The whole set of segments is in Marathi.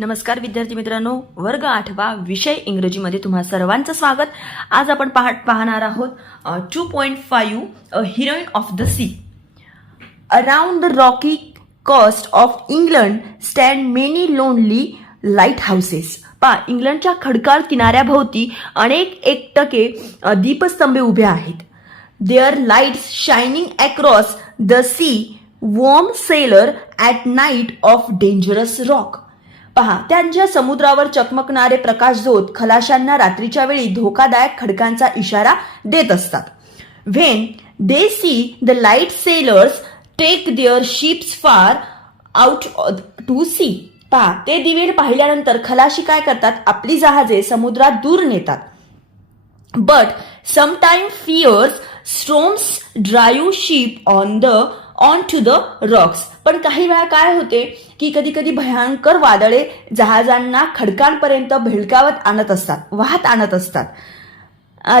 नमस्कार विद्यार्थी मित्रांनो, वर्ग 8वा विषय इंग्रजीमध्ये तुम्हा सर्वांचं स्वागत. आज आपण पाहणार आहोत 2.5 a heroine of the sea. Around the rocky coast of England stand many lonely light houses. इंग्लंडच्या खडकाळ किनाऱ्याभोवती अनेक एकटके दीपस्तंभे उभे आहेत. Their lights shining across the sea warn sailor at night of dangerous rock. त्यांच्या समुद्रावर चकमकणारे प्रकाशझोत खलाशांना रात्रीच्या वेळी धोकादायक खडकांचा इशारा देत असतात. When they see the light sailors take their ships far out to sea. ते दिवे पाहिल्यानंतर खलाशी काय करतात, आपली जहाजे समुद्रात दूर नेतात. But sometime fierce storms drive ship on to the rocks. पण काही वेळा काय होते की कधी कधी भयंकर वादळे जहाजांना खडकांपर्यंत वाहत आणत असतात.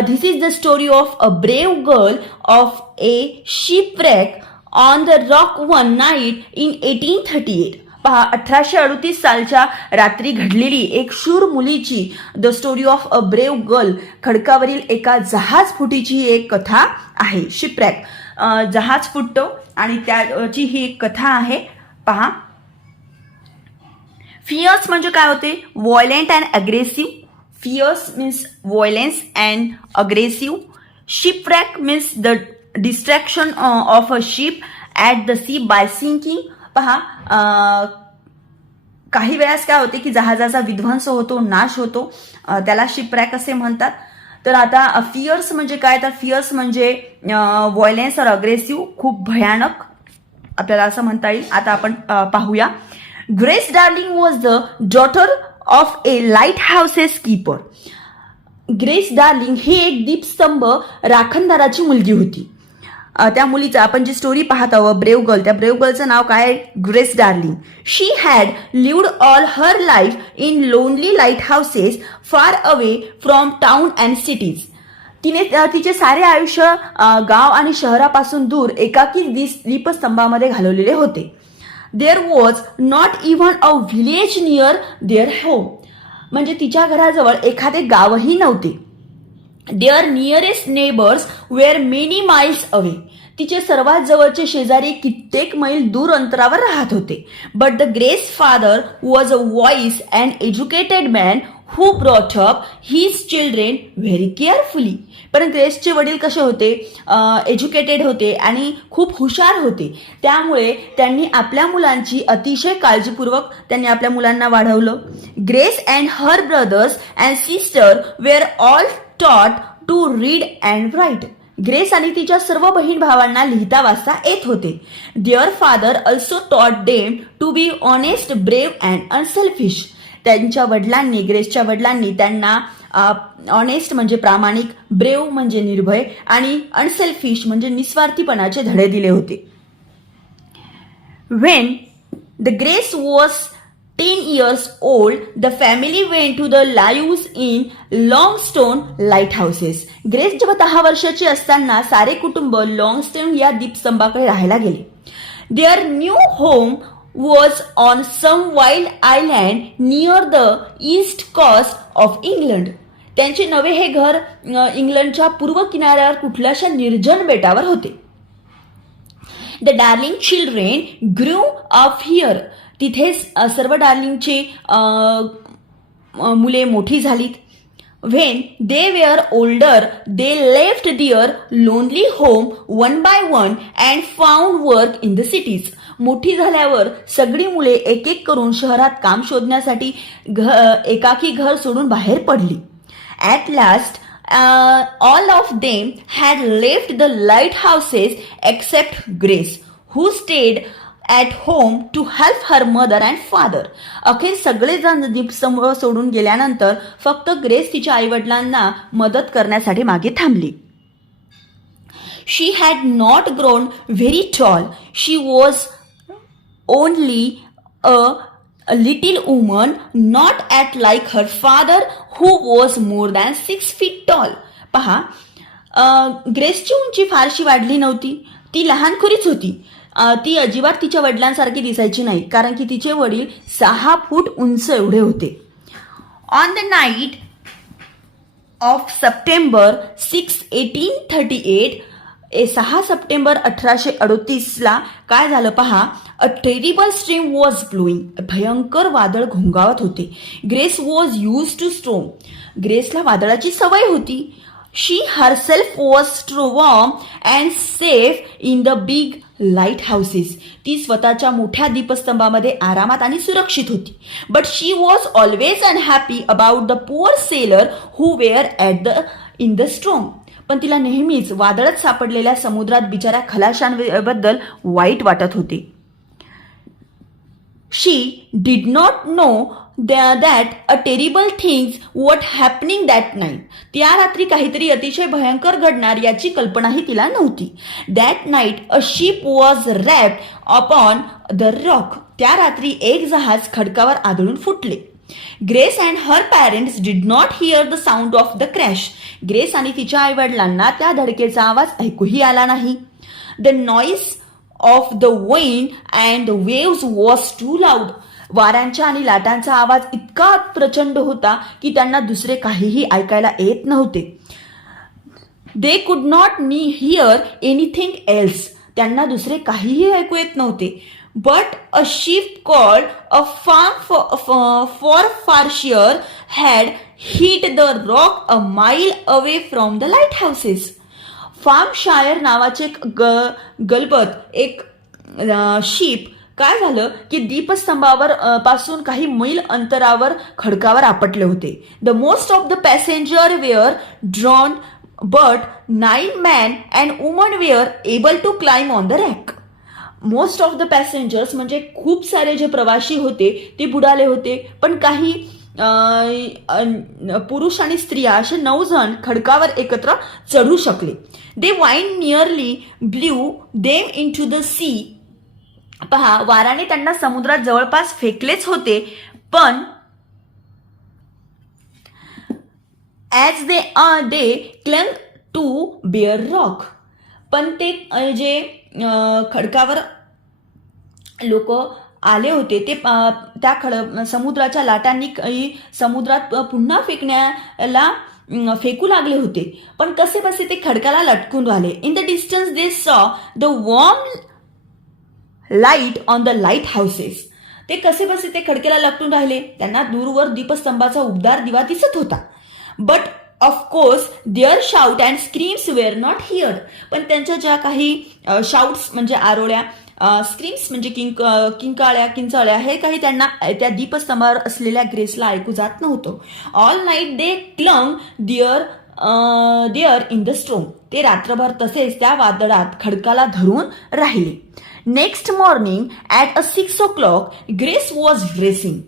This is the story of a brave girl of a shipwreck on the rock one night in 1838. 1838 सालच्या रात्री घडलेली एक शूर मुलीची the story of a brave girl, खडकावरील एका जहाज फुटीची एक कथा आहे. शिपरॅक, जहाज फुटतो आणि त्याची ही एक कथा आहे. फियर्स म्हणजे काय होते, violent and aggressive. Fierce means violence and aggressive. Shipwreck means the destruction of a ship at the sea by sinking. काही वेळास काय होते की जहाजाचा विध्वंस होतो, नाश होतो, त्याला शिपरॅक असे म्हणतात. तर आता फियर्स म्हणजे काय, तर फियर्स म्हणजे व्हायलेन्स और अग्रेसिव्ह, खूप भयानक आपल्याला असं म्हणता येईल. आता आपण पाहूया. Grace Darling was the daughter of a light houses keeper. Grace Darling ही एक दीपस्तंभ राखणदाराची मुलगी होती. त्या मुलीचा आपण जी स्टोरी पाहत आहोत ब्रेव गर्ल, त्या ब्रेव गर्लचं नाव काय, grace darling. She had lived all her life in lonely light houses far away from town and cities. तिने तिचे सारे आयुष्य गाव आणि शहरापासून दूर एकाकी दीपस्तंभामध्ये घालवलेले होते. There was not even a village near their home. म्हणजे तिच्या घराजवळ एखादे गावही नव्हते. Their nearest neighbours were many miles away. तिचे सर्वात जवळचे शेजारी कित्येक मैल दूर अंतरावर राहत होते. But the grace father was a voice and educated man who brought up his children very carefully. पण ग्रेसचे वडील कसे होते, एज्युकेटेड होते आणि खूप हुशार होते. त्यामुळे त्यांनी आपल्या मुलांची अतिशय काळजीपूर्वक त्यांनी आपल्या मुलांना वाढवलं. Grace and her brothers and sister were all taught to read and write. Grace आणि तिच्या सर्व बहीण भावांना लिहिता वाचता येत होते. Their father also taught them to be honest, brave and unselfish. त्यांच्या वडिलांनी, ग्रेसच्या वडिलांनी त्यांना ऑनेस्ट म्हणजे प्रामाणिक, ब्रेव्ह म्हणजे निर्भय आणि अनसेल्फिश म्हणजे निस्वार्थीपणाचे धडे दिले होते. When the grace was 10 years old, the family went to the lives in Longstone lighthouses. Grace जेव्हा 10 वर्षाची असताना सारे कुटुंब लॉंगस्टोन या दीपस्तंभाकडे राहायला गेले. Their new home was on some wild island near the east coast of England. त्यांचे नवे हे घर इंग्लंडच्या पूर्व किनाऱ्यावर कुठल्याशा निर्जन बेटावर होते. The darling children grew up here. तिथे सर्व डार्लिंगची मुले मोठी झालीत. When they were older they left their lonely home one by one and found work in the cities. मोठी झाल्यावर सगळी मुले एक एक करून शहरात काम शोधण्यासाठी एकाकी घर सोडून बाहेर पडली. At last all of them had left the lighthouses except Grace, who stayed at home to help her mother and father. अखेर सगळेजण दीपस्तंभ सोडून गेल्यानंतर फक्त ग्रेस तिच्या आईवडिलांना मदत करण्यासाठी मागे थांबली. She had not grown very tall. She was only a little woman, not at like her father who was more than 6 feet tall. ग्रेसची उंची फारशी वाढली नव्हती, ती लहानखुरीच होती. ती अजिबात तिच्या वडिलांसारखी दिसायची नाही, कारण की तिचे वडील 6 फूट उंच एवढे होते. On the night of September 6, 1838, 6 September 1838ला काय झालं पहा. A terrible storm was blowing. भयंकर वादळ घोंगावत होते. Grace was used to storm. ग्रेसला वादळाची सवय होती. She herself was warm and safe in the big light houses. ती स्वतःच्या मोठ्या दीपस्तंभामध्ये आरामात आणि सुरक्षित होती. But she was always unhappy about the poor sailor who were in the storm. पण तिला नेहमीच वादळात सापडलेल्या समुद्रात बिचाऱ्या खलाशांबद्दल वाईट वाटत होते. She did not know that a terrible things what happening that night. त्या रात्री काहीतरी अतिशय भयंकर घडणार याची कल्पनाही तिला नव्हती. That night a ship was wrecked upon the rock. त्या रात्री एक जहाज खडकावर आदळून फुटले. Grace and her parents did not hear the sound of the crash. Grace आणि तिच्या आईवडिलांना त्या धडकेचा आवाज ऐकूही आला नाही. The noise of the wind and the waves was too loud. वाऱ्यांच्या आणि लाटांचा आवाज इतका प्रचंड होता की त्यांना दुसरे काहीही ऐकायला येत नव्हते. They could not here anything else. त्यांना दुसरे काहीही ऐकू येत नव्हते. But a ship called a Forfarshire had hit the rock a mile away from the light houses. Forfarshire नावाचे गलबत एक शिप काय झालं की दीपस्तंभावर पासून काही मैल अंतरावर खडकावर आपटले होते. The most of the passenger were drowned but 9 man and woman were able to climb on the rock. Most of the passengers म्हणजे खूप सारे जे प्रवासी होते ते बुडाले होते, पण काही पुरुष आणि स्त्रिया असे 9 जण खडकावर एकत्र चढू शकले. The wind nearly blew them into the sea. पहा, वाराने त्यांना समुद्रात जवळपास फेकलेच होते, पण as they clung to bare rock. पण ते जे खडकावर लोक आले होते ते त्या समुद्राच्या लाटांनी समुद्रात पुन्हा फेकण्याला फेकू लागले होते, पण कसे बसे ते खडकाला लटकून राहिले. In the distance they saw the warm light on the light houses. ते कसे बसे ते खडकेला लटकून राहिले. त्यांना दूरवर दीपस्तंभाचा उबदार दिवा दिसत होता. But of course their shout and screams were not heard. पण त्यांच्या ज्या काही शाउट्स म्हणजे आरोळ्या, स्क्रीम्स म्हणजे किंचाळ्या हे काही त्यांना त्या दीपस्तंभावर असलेल्या ग्रेसला ऐकू जात नव्हतं. All night they clung there in the storm. ते रात्रभर तसेच त्या वादळात खडकाला धरून राहिले. Next morning at 6 o'clock Grace was dressing.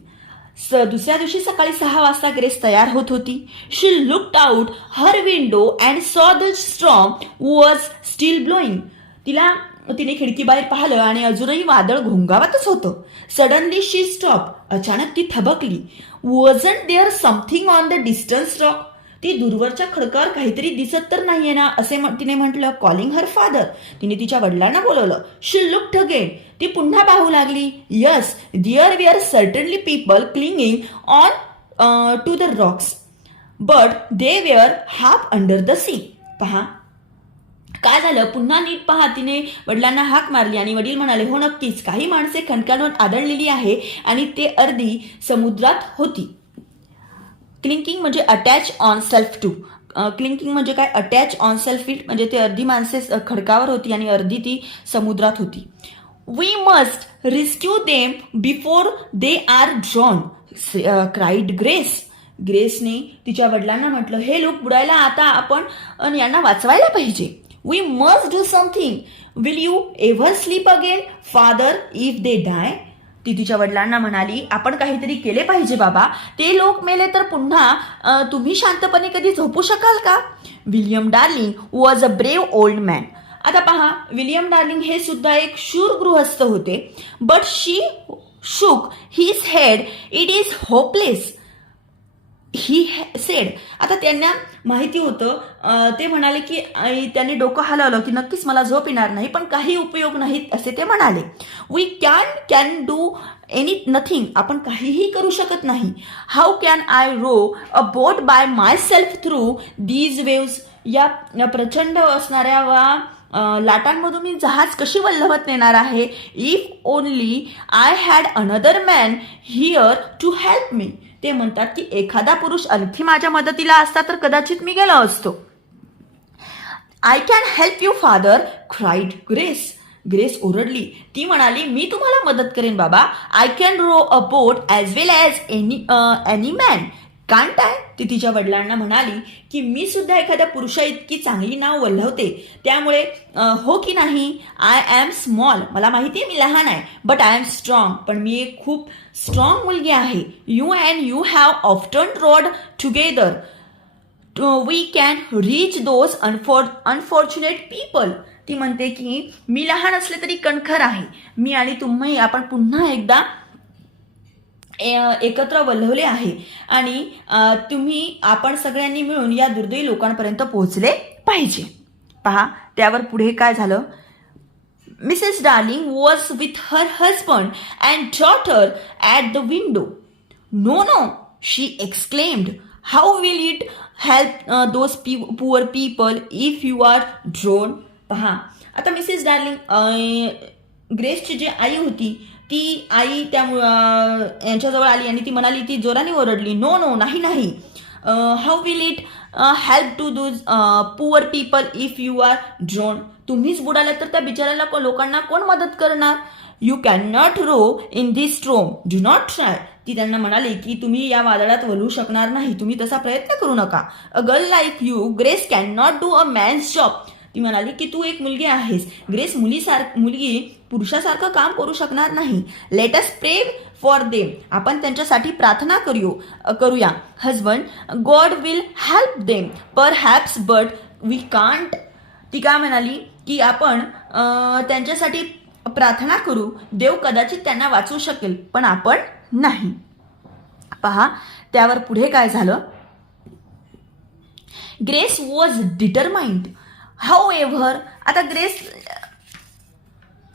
दुसऱ्या दिवशी सकाळी 6 वाजता ग्रेस तयार होत होती. She looked out her window and saw the storm was still blowing. तिने खिडकीबाहेर पाहिलं आणि अजूनही वादळ घोंगावतच होतं. Suddenly she stop. अचानक ती थबकली. Wasn't there something on the distance rock. ती दूरवरच्या खडकावर काहीतरी दिसत तर नाहीये ना असे तिने म्हटलं. Calling her father. तिने तिच्या वडिलांना बोलवलं. She looked again. ती पुन्हा पाहू लागली. Yes, there were certainly people clinging on to the rocks but they were half under the sea. पहा काय झालं. पुन्हा नीट पहा. तिने वडिलांना हाक मारली आणि वडील म्हणाले, हो नक्कीच, काही माणसे खडकांवर आदळलेली आहे आणि ते अर्धी समुद्रात होती. क्लिंकिंग म्हणजे अटॅच ऑन सेल्फ टू. क्लिंकिंग म्हणजे काय, अटॅच ऑन सेल्फ इट म्हणजे ते अर्धी माणसे खडकावर होती आणि अर्धी ती समुद्रात होती. We must rescue them before they are drown cried Grace. ग्रेसने तिच्या वडिलांना म्हटलं, हे लोक बुडायला आता आपण यांना वाचवायला पाहिजे. We must do something. Will you ever sleep again father if they die. ती तिच्या वडिलांना म्हणाली, आपण काहीतरी केले पाहिजे बाबा. ते लोक मेले तर पुन्हा तुम्ही शांतपणे कधी झोपू शकाल का. William darling was a brave old man. आता पहा, विल्यम डार्लिंग हे सुद्धा एक शूर गृहस्थ होते. But she shook his head. It is hopeless. He said. आता त्यांना माहिती होतं, ते म्हणाले की त्यांनी डोकं हलवलं की नक्कीच मला झोप येणार नाही, पण काही उपयोग नाही असे ते म्हणाले. We can do nothing. आपण काहीही करू शकत नाही. How can I row a boat by myself through these waves. या प्रचंड असणाऱ्या लाटांमधून मी जहाज कशी वल्हवत नेणार आहे. If only I had another man here to help me. ते म्हणतात की एखादा पुरुष आणखी माझ्या मदतीला असता तर कदाचित मी गेलो असतो. I can help you father, cried Grace. Grace ओरडली. ती म्हणाली, मी तुम्हाला मदत करेन बाबा. I can row a boat as well as any man. Can't I. ती तिच्या वडिलांना म्हणाली की मी सुद्धा एखाद्या पुरुषा इतकी चांगली नाव वल्हवते, त्यामुळे हो की नाही. I am small. मला माहिती आहे मी लहान आहे. But I am strong. पण मी एक खूप स्ट्रॉंग मुलगी आहे. You and you have often rode together. We can reach those unfortunate people. ती म्हणते की मी लहान असले तरी कणखर आहे. मी आणि तुम्ही आपण पुन्हा एकदा एकत्र वल्हवले आहे आणि आपण सगळ्यांनी मिळून या दुर्दैवी लोकांपर्यंत पोहोचले पाहिजे. पहा त्यावर पुढे काय झालं. Mrs Darling was with her husband and daughter at the window. No no, she exclaimed. How will it help those poor people if you are drowned. पहा आता मिसेस डार्लिंग ग्रेसची जी आई होती ती आई त्या यांच्याजवळ आली आणि ती म्हणाली, ती जोराने ओरडली, नो नो, नाही नाही. How will it help to those poor people if you are drowned. तुम्हीच बुडाला तर त्या बिचाऱ्याला लोकांना कोण मदत करणार. You can not row in this storm, do not try. ती त्यांना म्हणाली की तुम्ही या वादळात वळू शकणार नाही, तुम्ही तसा प्रयत्न करू नका. A girl like you grace can not do a man's job. ती म्हणाली की तू एक मुलगी आहेस, ग्रेस मुलगी पुरुषासारखं काम करू शकणार नाही. लेट अस प्रे फॉर देम. आपण त्यांच्यासाठी प्रार्थना करूया. Husband, God will help them perhaps but we can't. ती काय म्हणाली की आपण त्यांच्यासाठी प्रार्थना करू, देव कदाचित त्यांना वाचवू शकेल, पण आपण नाही. पहा त्यावर पुढे काय झालं. Grace was determined. How ever. आता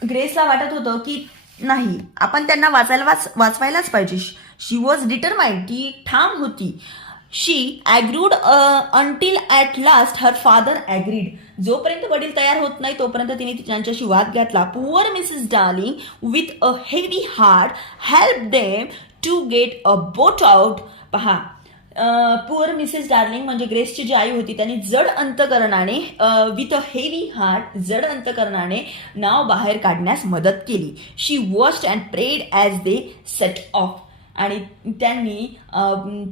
ग्रेसला वाटत होतं की नाही, आपण त्यांना वाचवायलाच पाहिजे. She was determined. ती ठाम होती. शी ॲग्रूड until at last her father agreed. जोपर्यंत वडील तयार होत नाही तोपर्यंत तिने त्यांच्याशी वाद घातला. Poor Mrs Darling with a heavy heart help them to get a boat out. पहा पुअर मिसेस डार्लिंग म्हणजे ग्रेसची जी आई होती त्यांनी जड अंतकरणाने विथ अ हेवी हार्ट, जड अंतकरणाने नाव बाहेर काढण्यास मदत केली. She watched and prayed as they set off. आणि त्यांनी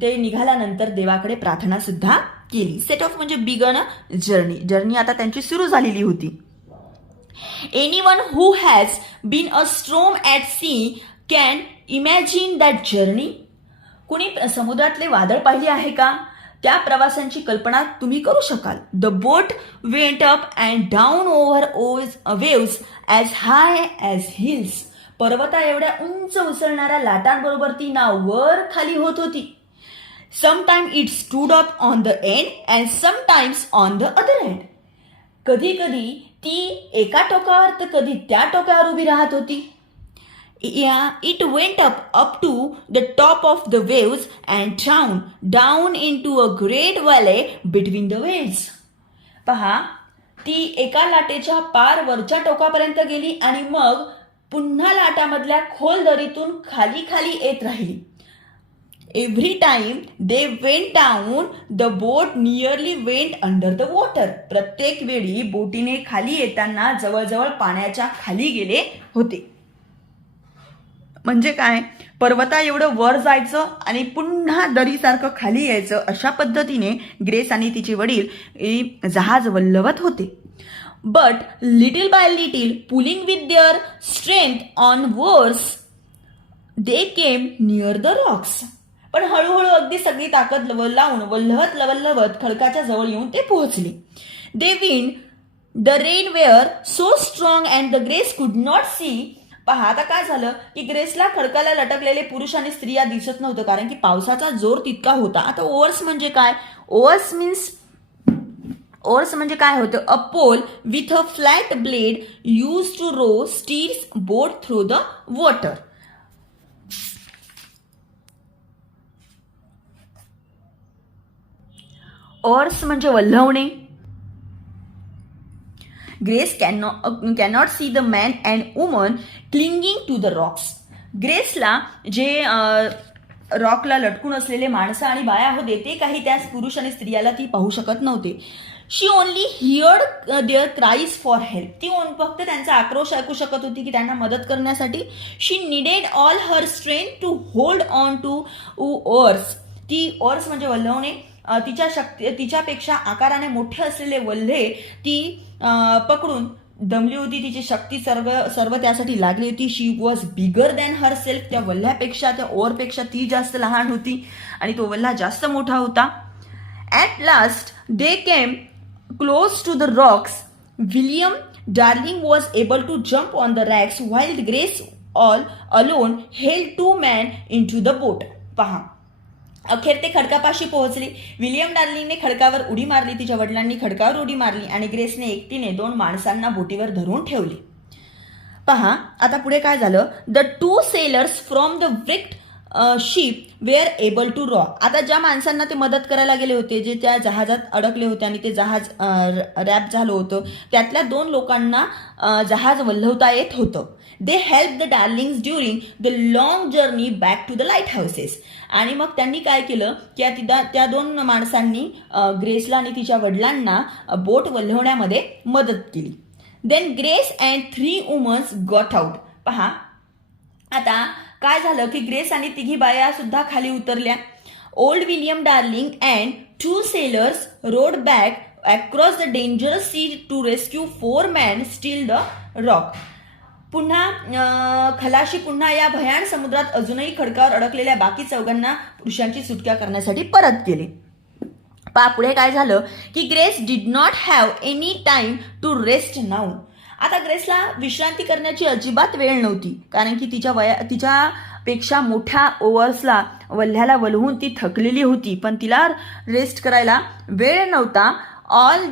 ते निघाल्यानंतर देवाकडे प्रार्थना सुद्धा केली. सेट ऑफ म्हणजे बिगन जर्नी आता त्यांची सुरू झालेली होती. Anyone who has bin a storm at sea can imagine that journey. कुणी समुद्रातले वादळ पाहिले आहे का. त्या प्रवासांची कल्पना तुम्ही करू शकाल. The boat went up and down over waves as high as hills. पर्वता एवढ्या उंच उसळणाऱ्या लाटांबरोबर ती नाव वर खाली होत होती. Sometime it stood up on the end and sometimes on the other end. कधी कधी ती एका टोकावर तर कधी त्या टोकावर उभी राहत होती. It went up to the top of the waves and down into a great valley between the waves. पहा ती एका लाटेच्या पार वरच्या टोकापर्यंत गेली आणि मग पुन्हा लाटामधल्या खोल दरीतून खाली खाली येत राहिली. Every time they went down the boat nearly went under the water. प्रत्येक वेळी बोटीने खाली येताना जवळजवळ पाण्याच्या खाली गेले होते. म्हणजे काय, पर्वता एवढं वर जायचं आणि पुन्हा दरीसारखं खाली यायचं, अशा पद्धतीने ग्रेस आणि तिचे वडील जहाज वल्हवत होते. But little bye little pulling with their strength on वर्स दे केम नियर द रॉक्स. पण हळूहळू अगदी सगळी ताकद लावून वल्हवत खडकाच्या जवळ येऊन ते पोहोचले. The wind the rain were so strong and the Grace could not see पहा आता काय झालं की ग्रेसला खडकाला लटकलेले पुरुष आणि स्त्रिया दिसत नव्हतं, कारण की पावसाचा जोर तितका होता. आता ओअर्स म्हणजे काय? ओअर्स म्हणजे काय होतं? A pole with a flat blade use to row steers boat through the water. Oars म्हणजे वल्हवणे. Grace cannot see the man and woman clinging to the rocks. ग्रेसला जे रॉकला लटकून असलेले माणसं आणि बाया होते ते काही त्या पुरुष आणि स्त्रियाला ती पाहू शकत नव्हते. She only heard their cries for help. ती फक्त त्यांचा आक्रोश ऐकू शकत होती की त्यांना मदत करण्यासाठी. She needed all her strength to hold on to oars. ती ओअर्स म्हणजे वल्हवणे. तिच्यापेक्षा आकाराने मोठे असलेले वल्हे ती पकडून दमली होती. तिची शक्ती सर्व त्यासाठी लागली होती. She was bigger than herself. त्या वल्ह्यापेक्षा, त्या ओअरपेक्षा ती जास्त लहान होती आणि तो वल्हा जास्त मोठा होता. At last they came close to the rocks. William Darling was able to jump on the rocks while Grace all alone held 2 men into the boat. पहा, अखेर ते खडकापाशी पोहोचली. विलियम डार्लिंगने खडकावर उडी मारली, तिच्या वडिलांनी खडकावर उडी मारली आणि ग्रेसने एकटीने 2 माणसांना बोटीवर धरून ठेवले. पहा आता पुढे काय झालं? The 2 sailors from the wrecked ship were able to row. आता ज्या माणसांना ते मदत करायला गेले होते, जे त्या जहाजात अडकले होते आणि ते जहाज रॅप झालं होतं, त्यातल्या 2 लोकांना जहाज वल्हवता येत होतं. They help the Darlings during the long journey back to the light houses. आणि मग त्यांनी काय केलं की त्या 2 माणसांनी ग्रेसला आणि तिच्या वडिलांना बोट वल्हवण्यामध्ये मदत केली. Then Grace and 3 womens got out. पहा आता काय झालं की ग्रेस आणि तिघी बाया सुद्धा खाली उतरल्या. Old William Darling and 2 sailors rowed back across the dangerous sea to rescue 4 men still the rock. खलाशी पुन्हा या भयान समुद्रात अजूनही खडकावर अडकलेल्या बाकी चौघांना पुरुषांची सुटका करण्यासाठी परत केले. पुढे काय झालं की Grace did not have any time to rest now. आता ग्रेसला विश्रांती करण्याची अजिबात वेळ नव्हती, कारण की तिच्यापेक्षा मोठ्या ओव्हर्सला वल्ह्याला वलवून ती थकलेली होती, पण तिला रेस्ट करायला वेळ नव्हता. All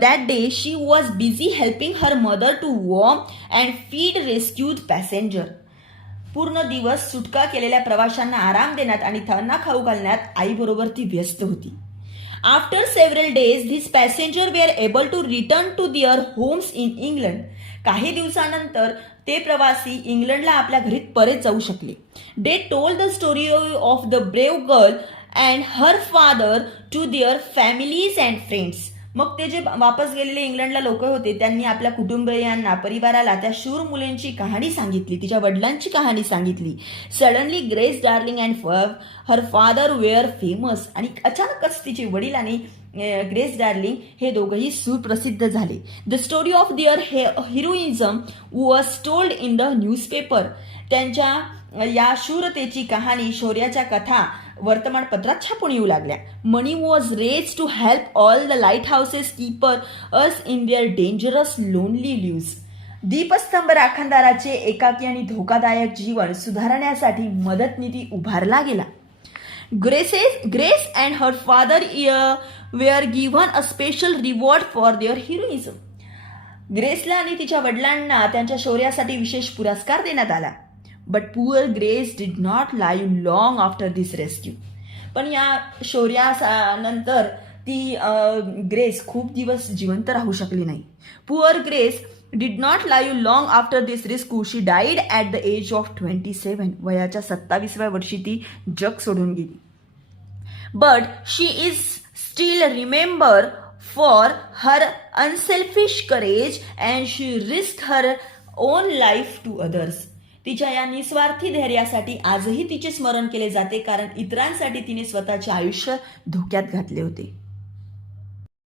that day she was busy helping her mother to warm and feed rescued passenger. पूर्ण दिवस सुटका केलेल्या प्रवाशांना आराम देण्यात आणि त्यांना खाऊ घालण्यात आईबरोबर ती व्यस्त होती. After several days these passenger were able to return to their homes in England. काही दिवसानंतर ते प्रवासी इंग्लंडला आपल्या घरी परत जाऊ शकले. They told the story of the brave girl and her father to their families and friends. मग ते जे वापस गेलेले इंग्लंडला लोक होते त्यांनी आपल्या कुटुंबियांना, परिवाराला त्या शूर मुलींची कहाणी सांगितली, तिच्या वडिलांची कहाणी सांगितली. Suddenly Grace Darling and her father were famous. आणि अचानकच तिचे वडील आणि ग्रेस डार्लिंग हे दोघंही सुप्रसिद्ध झाले. The story of their heroism was told in the newspaper. त्यांच्या या शूरतेची कहाणी, शौर्याच्या कथा वर्तमानपत्रात छापून येऊ लागल्या. Money was raise to help all the light houses keepers in their dangerous lonely lives. दीपस्तंभ राखणदाराचे एकाकी आणि धोकादायक जीवन सुधारण्यासाठी मदत निधी उभारला गेला. Grace and her father were given a special reward for their heroism. ग्रेसला आणि तिच्या वडिलांना त्यांच्या शौर्यासाठी विशेष पुरस्कार देण्यात आला. But poor Grace did not live long after this rescue. पण या शौर्यानंतर ती ग्रेस खूप दिवस जिवंत राहू शकली नाही. Poor Grace did not live long after this rescue. She died at the age of 27. वयाच्या 27व्या वर्षी ती जग सोडून गेली. But she is still remember for her unselfish courage and she risk her own life to others. तिच्या या निस्वार्थी धैर्यासाठी आजही तिचे स्मरण केले जाते, कारण इतरांसाठी तिने स्वतःचे आयुष्य धोक्यात घातले होते.